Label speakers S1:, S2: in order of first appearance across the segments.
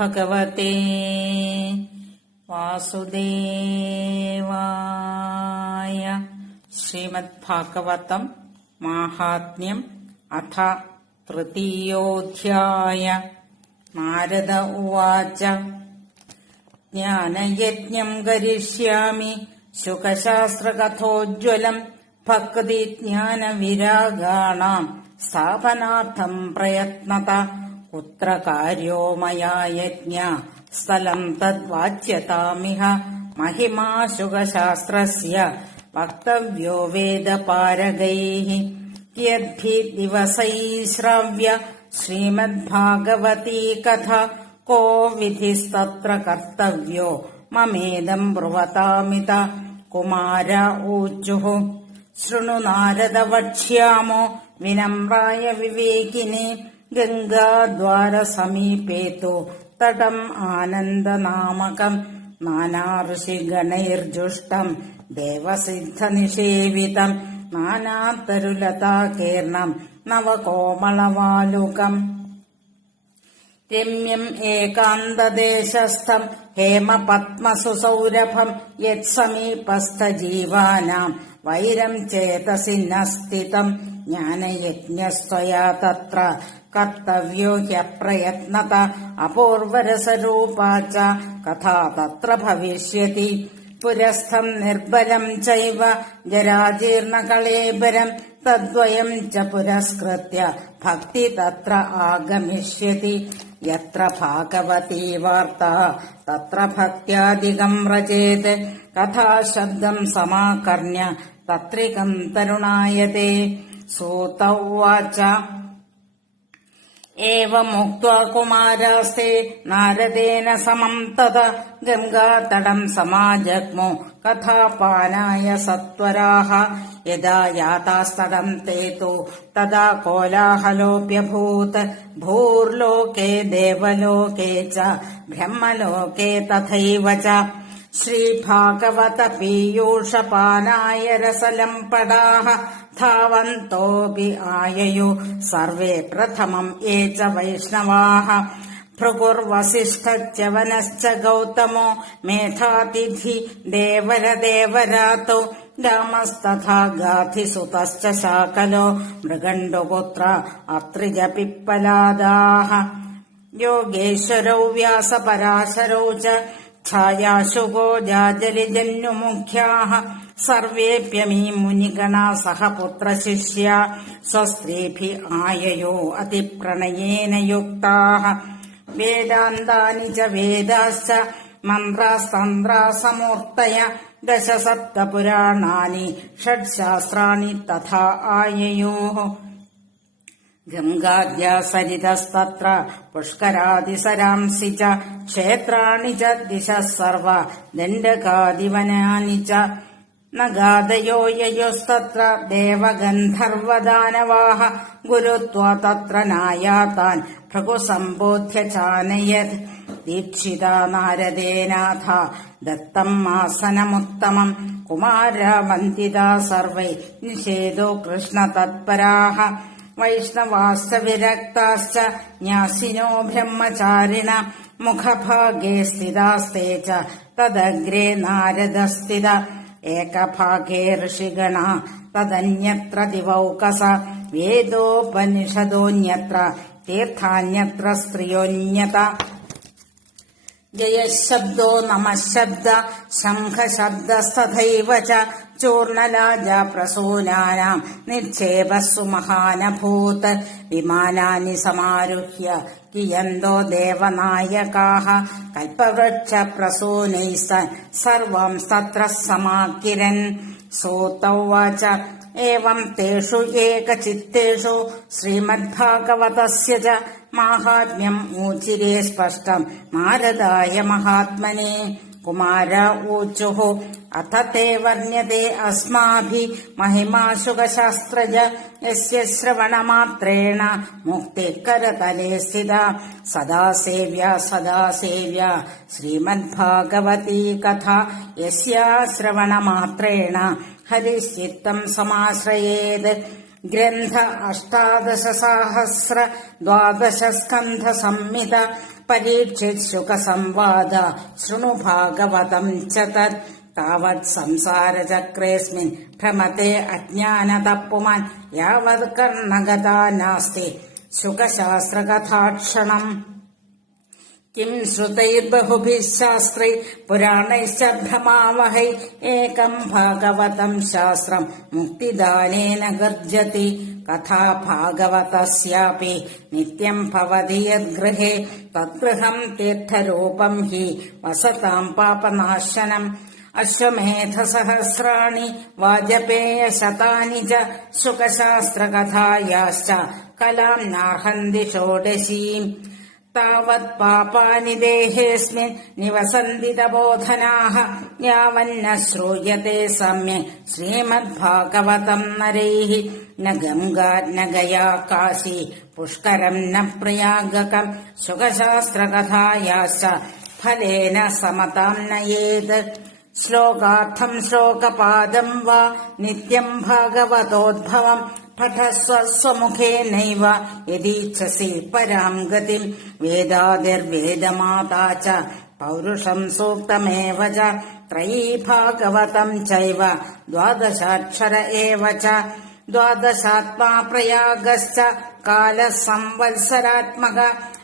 S1: ഭഗവതേ വാസുദേവായ ശ്രീമദ്ഭാഗവതം മാഹാത്മ്യം അഥ തൃതീയോധ്യായ നാരദ ഉവാച ജ്ഞാനയജ്ഞം കരിഷ്യാമി ശുഖശാസ്ത്രകഥോജ്വലം ഭക്തിജ്ഞാനവിരാഗാണാം സ്ഥാപനാർത്ഥം പ്രയത്നത കുത്ര കാര്യോ മയാ യജ്ഞ സ്ഥലം തദ്വാച്യതാമിഹ महिमा शुकशास्त्रस्य वक्तव्यो वेदपारगैः कियद्भिः दिवसैः श्राव्य श्रीमद्भागवती कथा को विधिस्तत्र कर्तव्यो ममेदम् ब्रुवतामित कुमार ऊचुः शृणु नारद वक्ष्यामो विनम्राय विवेकिने ഗംഗാദ്വാരസമീപേത്തു തടം ആനന്ദനാമകം. നാനാഋഷിഗണൈർജുഷ്ടം ദേവസിദ്ധനിഷേവിതം നാനാതരുലതാകീർണം നവകോമളവാലുകം. രമ്യം ഏകാന്തദേശസ്ഥം ഹേമപത്മസുസൗരഭം യത്സമീപസ്ഥജീവാനാം. വൈരം ചേതസിന്നസ്ഥിതം ജ്ഞാനയജ്ഞസ്ത്വയാ തത്ര കർത്തവ്യോ ഹ്യപ്രയത്നത അപൂർവരസരൂപാ ച കഥാ തത്ര ഭവിഷ്യതി. പുരസ്ഥം നിർബലം ചൈവ. ജരാജീർണകളേബരം തദ്വയം ച പുരസ്കൃത്യ. ഭക്തി തത്ര ആഗമിഷ്യതി. യത്ര ഭാഗവതീ വാർത്ത. തത്ര ഭക്ത്യാധികം രചേത് കഥാശബ്ദം സമാകർണ്യ. തത്രികം തരുണായത്തെ सूत उवाच एवमुक्त्वा कुमारास्ते नारदेन समम् तद गङ्गातडम् समाजग्मो कथापानाय सत्वराः यदा यातास्तदम् ते तु तदा कोलाहलोऽप्यभूत् भूर्लोके देवलोके च ब्रह्मलोके तथैव च श्रीभागवत पीयूषपानाय रसलम्पडाः धावन्तोऽपि आययु। सर्वे प्रथमम् ये च वैष्णवाः। भृगुर्वसिष्ठश्च वनश्च गौतमो मेधातिथि देवरदेवरातो। रामस्तथा गाधिसुतश्च शाकलो मृगण्डुपुत्र अत्रिजपिप्पलादाः। योगेश्वरौ व्यासपराशरौ च छायाशुगो जाजलिजन्युमुख्याः സർവേപ്യമീ മുനിഗണ സഹപുത്രശിഷ്യ സ്വസ്ത്രീഭി ആയയോ അതിപ്രണയേന യുക്താ വേദാന്താനി ച വേദാശ്ച മന്ത്രാസ്തന്ത്രാസമൂർത്തയ ദശസപ്തപുരാണാനി ഷഡ്ശാസ്ത്രാണി തഥാ ആയയോ. ഗംഗാദ്യാസരിതസ്തത്ര പുഷ്കരാതിസരാംസി ച ക്ഷേത്രാണി ച ദിശ സർവ ദണ്ഡകാദിവനാനി न गादयो ययोस्तत्र देवगन्धर्वदानवाः गुरुत्वा तत्र नायातान् भृगुसम्बोध्य चानयत् दीक्षिता नारदेनाथ दत्तम् आसनमुत्तमम् कुमारा वन्दिता सर्वै निषेधो कृष्णतत्पराः वैष्णवाश्च विरक्ताश्च न्यासिनो ब्रह्मचारिण मुखभागे स्थितास्ते च तदग्रे नारदस्थित एकभागे ऋषिगणा तदन्यत्र दिवौकस वेदोपनिषदोऽन्यत्र तीर्थान्यत्र स्त्रियोऽन्यत जयशब्दो नमः शब्द शङ्खशब्दस्तथैव च चूर्णलाजा प्रसूनानाम् निक्षेपस्सु महानभूत् विमानानि समारुह्य കിയന്തോ ദേവനായകാഹ കൽപ്പവൃക്ഷപ്രസൂനൈസ്ത സർവം തത്ര സമാകിരൻ സൂതൗവാച ഏവം തേഷു ഏകചിത്തേഷു ശ്രീമദ്ഭാഗവതസ്യ ച. മാഹാത്മ്യം ഊച്ചിരേ സ്പഷ്ടം. നാരദായ മഹാത്മനെ. കുമാര ഊച്ചുഃ അഥ തേ വർണ്യതേ അസ്മാഭി മഹിമാശുഖശാസ്ത്രജ യസ്യ ശ്രവണമാത്രേണ മുക്തിക്കരതലേ സ്ഥിത സദാസേവ്യ സദാസേവ്യ. ശ്രീമദ്ഭാഗവതീ കഥ യസ്യാ ശ്രവണമാത്രേണ ഹരിശ്ചിത്തം സമാശ്രയേത്. ഗ്രന്ഥ അഷ്ടാദശ സാഹസ്ര ദ്വാദശ സ്കന്ധ സംഹിത संहित परीक्षित् शुकसंवाद शृणु भागवतम् च तत् तावत् संसारचक्रेऽस्मिन् भ्रमते अज्ञानतः पुमान् यावत् कर्णगता नास्ति शुकशास्त्रकथाक्षणम् കിം ശ്രുതൈർബഹുഭിശാസ്ത്രൈ പുരാണൈശ്ചർഭമാവഹൈ ഏകം ഭാഗവതം ശാസ്ത്രം മുക്തിദാനേന ഗർജതി കഥാ ഭാഗവതസ്യാപി നിത്യം ഭവതി യദ്ഗൃഹേ. തദ്ഗൃഹം തീർത്ഥരൂപം ഹി വസതാം പാപനാശനം. അശ്വമേധസഹസ്രാണി വാജപേയശതാനി ച ശുകശാസ്ത്രകഥായാശ്ച കലാം നാഹന്തി ഷോഡശീം. तावत् पापानि देहेऽस्मिन् निवसन्ति तबोधनाः यावन्न श्रूयते सम्यक् श्रीमद्भागवतम् नरैः। न गङ्गा न गया काशी पुष्करम् न प्रयागकम् सुखशास्त्रकथायाश्च फलेन समताम् नयेत् श्लोकार्थम् श्लोकपादम् वा नित्यम् भागवतोद्भवम् പഠസ്വസ്വമുഖേനൈവ യദീച്ഛസി പരാം ഗതിം വേദാതിർവേദമാതാ ച പൗരുഷം സൂക്തമേവ ച ത്രയീ ഭാഗവതം ചൈവ ദ്വാദശാക്ഷര ഏവ ച ദ്വാദശാത്മാ പ്രയാഗശ്ച കാലസംവത്സരാത്മക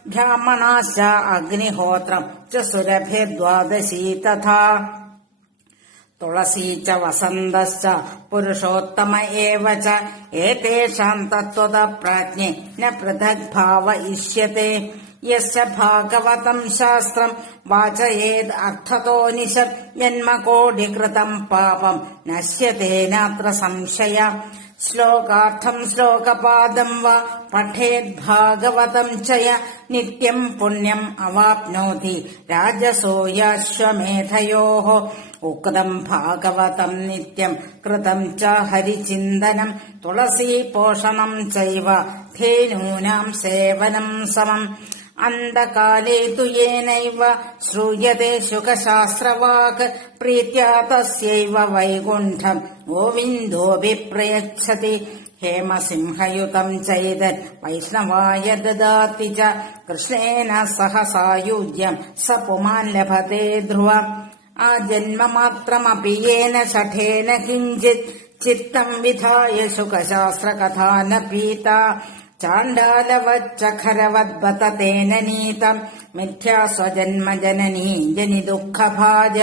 S1: ബ്രാഹ്മണാശ്ച അഗ്നിഹോത്രം ച സുരഭിർദ്വാദശീ തഥാ തുളസീ ച വസന്തശ്ച പുരുഷോത്തമ ഏവ ച ഏതേഷാം തത്വത പ്രാജ്ഞ പൃഥഗ്ഭാവ ഇഷ്യത്തെ. യസ്യ ഭാഗവതം ശാസ്ത്രം. വാചയേത് അർത്ഥതോ നിശർ ജന്മകോടികൃതം പാപം. നശ്യതേനാത്ര സംശയ. ശ്ലോകാർത്ഥം ശ്ലോകപാദം വാ. പഠേത് ഭാഗവതം ചയ. നിത്യം പുണ്യം അവാപ്നോതി. രാജസോയാശ്വമേധയോ ഉക്തം ഭാഗവതം നിത്യം കൃതം ച ഹരിചിന്തനം. തുളസീ പോഷണം ചൈവ. ധേനൂനാം സേവനം സമം. अन्तकाले तु येनैव श्रूयते शुकशास्त्रवाक् प्रीत्या तस्यैव वैकुण्ठम् गोविन्दोऽपि प्रयच्छति हेमसिंहयुतम् चैतत् वैष्णवाय ददाति च कृष्णेन सह सायुज्यम् स पुमान् लभते ध्रुव आजन्ममात्रमपि येन शठेन किञ्चित् चित्तम् विधाय शुकशास्त्रकथा न पीता ചാണ്ഡാലവച്ചഖരവദ്ബതേന നീതം മിഥ്യാസ്വജന്മജനനീ ജനി ദുഃഖഭാജ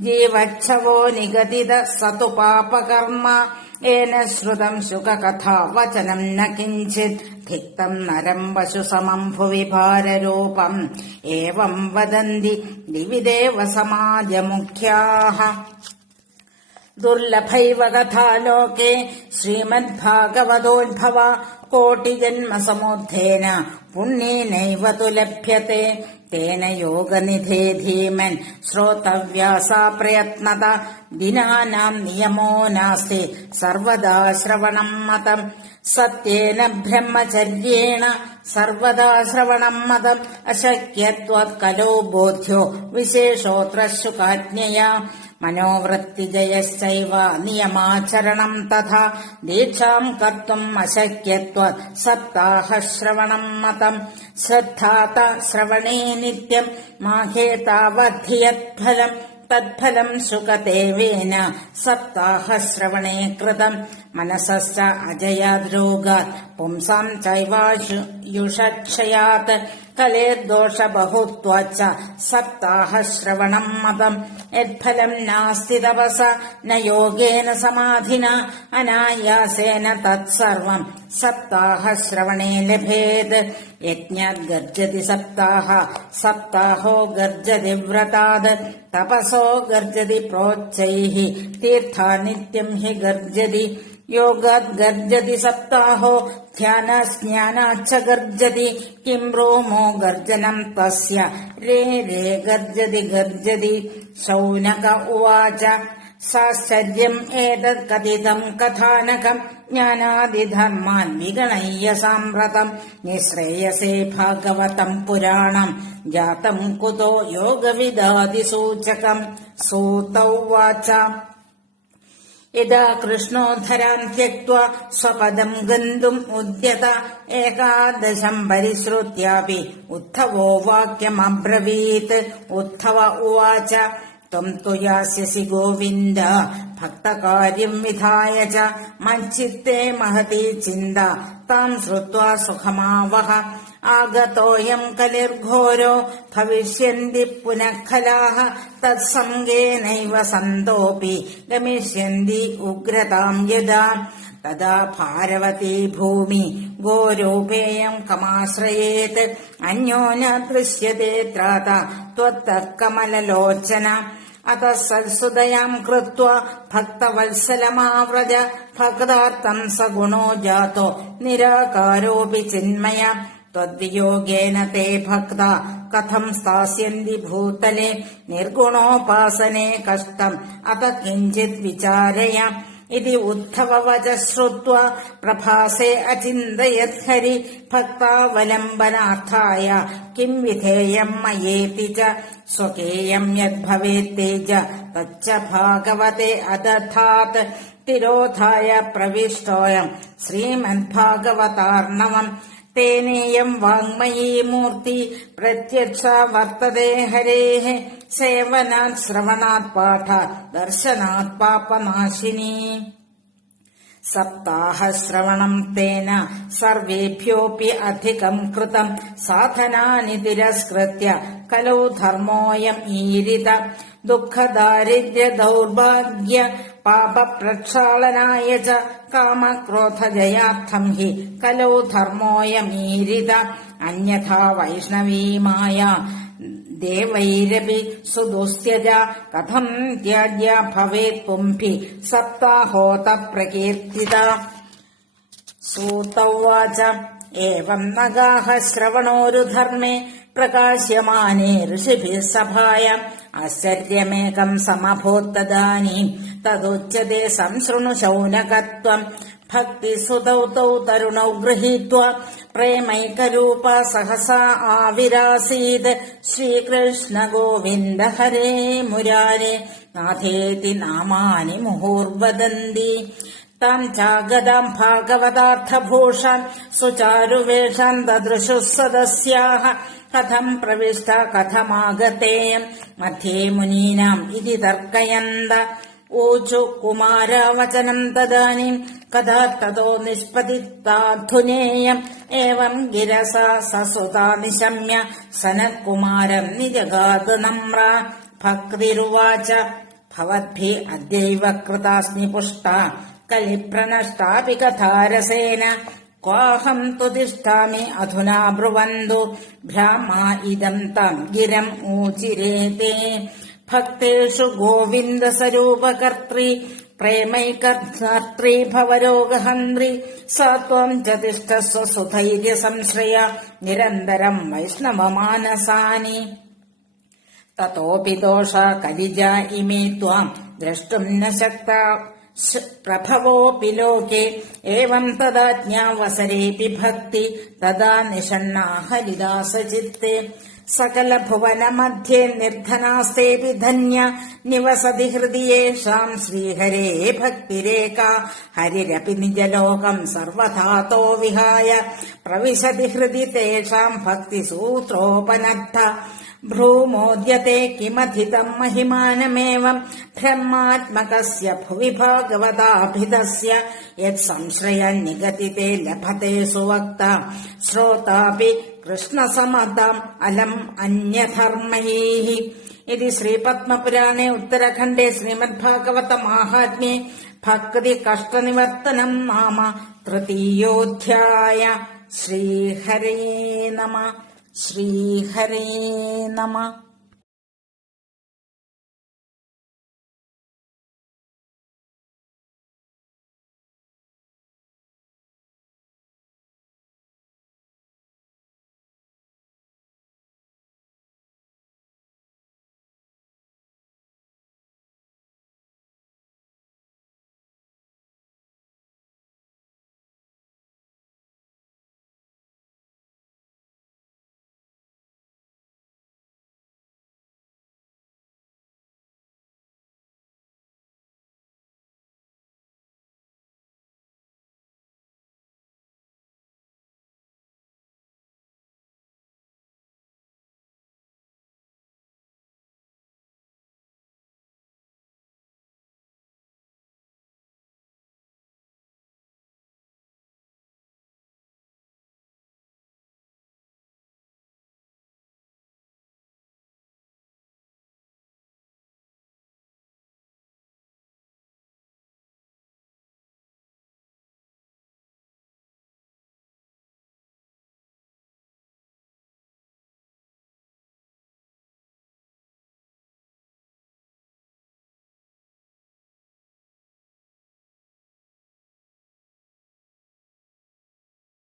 S1: ജീവച്ഛവോ നിഗതിത സതു പാപകർമ്മ. ഏന ശ്രുതം ശുഖകഥാവചനം ന കിഞ്ചിത്. ധിക്തം നരം വശു സമം ഭുവി ഭാരരൂപം ഏവം വദന്തി ദിവ്യദേവ സമാജമുഖ്യാഹ. ദുർലഭൈവ കഥാലോകേ ശ്രീമദ്ഭാഗവതോദ്ഭവ. കോടിജന്മസമുദ്ധേന പുണ്യേനൈവ തു ലഭ്യത്തെ. തേന യോഗനിധേ ധീമൻ ശ്രോതവ്യാസാ പ്രയത്നത ദിനാനാം നിയമോ നാസ്തി. സർവദാ ശ്രവണം മതം. സത്യേന ബ്രഹ്മചര്യേണ. സർവദാ ശ്രവണം മതം. അശക്യത്വത് കലോ ബോധ്യോ. വിശേഷോത്ര ശുകാജ്ഞയാ मनोवृत्तिजयश्चैव नियमाचरणम् तथा दीक्षाम् कर्तुम् अशक्यत्वात् सप्ताहश्रवणम् मतम् श्रद्धात श्रवणे नित्यम् माहेतावधियत्फलम् तत्फलम् सुखदेवेन सप्ताहश्रवणे कृतम् मनसश्च अजयाद्रोगात् पुंसाम् चैवायुषक्षयात् कलेर्दोषबहुत्वाच्च सप्ताहश्रवणम् मतम् यत्फलम् नास्ति तपस न योगेन समाधिना अनायासेन तत्सर्वम्। सप्ताहश्रवणे लभेत् यज्ञात् गर्जति सप्ताह सप्ताहो गर्जति व्रतात् तपसो गर्जति प्रोच्चैः। तीर्था नित्यम् हि गर्जति योगात् गर्जति सप्ताहो ध्यानस्ज्ञानाच्च गर्जति किम् रोमो गर्जनम् तस्य रे रे गर्जति गर्जति शौनक उवाच साश्चर्यम् एतत् कथितम् कथानकम् ज्ञानादिधर्मान् विगणय्य साम्प्रतम् निःश्रेयसे भागवतम् पुराणम् जातम् कुतो योगविदादिसूचकम् सूत उवाच യഥാ കൃഷ്ണോദ്ധരാൻ ത്യക്വ സ്വപദം ഗന്തും ഉദ്യത ഏകാദശം പരിശ്രുത്യാപി. ഉദ്ധവോ വാക്യമബ്രവീത് ഉദ്ധവ ഉവാച ത്വം തു യാസ്യസി ഗോവിന്ദ. ഭക്തകാര്യം വിധായ ച മഞ്ചിത്തേ മഹതി ചിന്ത. താം ശ്രുത്വാ സുഖമാവഹ. ആഗതോയം കലിർഘോരോ ഭവിഷ്യന്തി പുനഃഖലാഹ തത്സംഗേനൈവ സന്തോപി ഗമിഷ്യന്തി ഉഗ്രതാം യഥാ. തഥാ ഭാരവതി ഭൂമി ഗോരൂപേയം കമാശ്രയേത്. അന്യോന ദൃശ്യത്തെ ത്രാത ത്വത്ത കമലലോചന അത സത്സുതയാം കൃത്വ ഭക്തവത്സലമാവ്രജ ഭക്താർത്ഥം സഗുണോ ജാതോ നിരാകാരോപി ചിന്മയ. त्वद्वियोगेन ते भक्ता कथम् स्थास्यन्ति भूतले निर्गुणोपासने कष्टम् अत किञ्चित् विचारय इति उद्धववच श्रुत्वा प्रभासे अचिन्तयद्हरि भक्तावलम्बनार्थाय किम् विधेयम् मयेति च स्वकेयम् यद्भवेत्तेज तच्च भागवते अदथात् तिरोधाय प्रविष्टोऽयम् श्रीमद्भागवतार्णवम् തേനേയം വാങ്മയീ മൂർത്തി. പ്രത്യക്ഷ വർത്തതേ ഹരേः സേവനാത് ശ്രവണാത് പാഠാത് ദർശനാത് പാപനാശിനി. സപ്താഹശ്രവണം തേന സർവേഭ്യോऽपि അധികം കൃതം. സാധനാനി തിരസ്കൃത്യ കലോ ധർമ്മോയം ഈരിത. दुःखदारिद्र्यदौर्भाग्य पापप्रक्षालनाय च कामक्रोधजयार्थम् हि कलौ धर्मोऽयमीरित अन्यथा वैष्णवी माया देवैरपि सुदुस्त्यज कथम् त्याज्या भवेत् पुम्भि सप्ताहोत प्रकीर्तिता सूत उवाच एवम् नगाः श्रवणोरुधर्मे प्रकाश्यमाने ऋषिभिः सभायाम् ആശ്ചര്യമേകം സമഭോത്തദാനീം. തദുച്യത്തെ സംശൃണു ശൗനകത്വം. ഭക്തിസുതൗ തൗ തരുണൗ ഗൃഹീത്വ. പ്രേമൈകരൂപ സഹസാ ആവിരാസീത്. ശ്രീകൃഷ്ണ ഗോവിന്ദ ഹരേ മുരാരെ. നാഥേതി നാമാനി മുഹൂർവദന്തി. താം ചാഗതാം ഭാഗവതാർത്ഥഭൂഷാം സുചാരുവേഷാം ദദൃശുഃ സദസ്യാഹ कथम् प्रविष्टा कथमागतेयम् मध्ये मुनीनाम् इति तर्कयन्त ऊचु कुमारावचनम् तदानीम् कदा ततो निष्पतिताधुनेयम् एवम् गिरसा ससुता निशम्य सनत्कुमारम् निजगातु नम्रा भक्तिरुवाच भवद्भिः अद्यैव कृतास्मि पुष्टा कलिप्रनष्टापि कथारसेन क्वाहम् तु तिष्ठामि अधुना ब्रुवन्तु भ्रामा इदम् तम् गिरम् ऊचिरेते भक्तेषु गोविन्दस्वरूपकर्त्री प्रेमैकर्त्री भवरोगहन्त्री सा त्वम् च तिष्ठस्व सुधैर्यसंश्रय निरन्तरम् वैष्णवमानसानि ततोऽपि दोषा कलिजा इमे त्वाम् द्रष्टुम् न शक्ता प्रभवोऽपि लोके एवम् तदाज्ञावसरेऽपि भक्ति तदा निषण्णा हरिदासचित्ते सकलभुवनमध्ये निर्धनास्तेऽपि धन्य निवसति हृदि येषाम् श्रीहरे भक्तिरेका हरिरपि निजलोकम् सर्वधातो विहाय प्रविशति हृदि तेषाम् भक्तिसूत्रोपनद्ध भ्रूमोद्यते किमधितम् महिमानमेवम् ब्रह्मात्मकस्य भुवि भागवताभिधस्य यत्संश्रयम् निगतिते लभते सुवक्ता श्रोतापि कृष्णसमताम् अलम् अन्यधर्मैः इति श्रीपद्मपुराणे उत्तरखण्डे श्रीमद्भागवतमाहात्म्ये भक्तिकष्टनिवर्तनम् नाम तृतीयोऽध्याय श्रीहरे नम ശ്രീഹരേ നമ.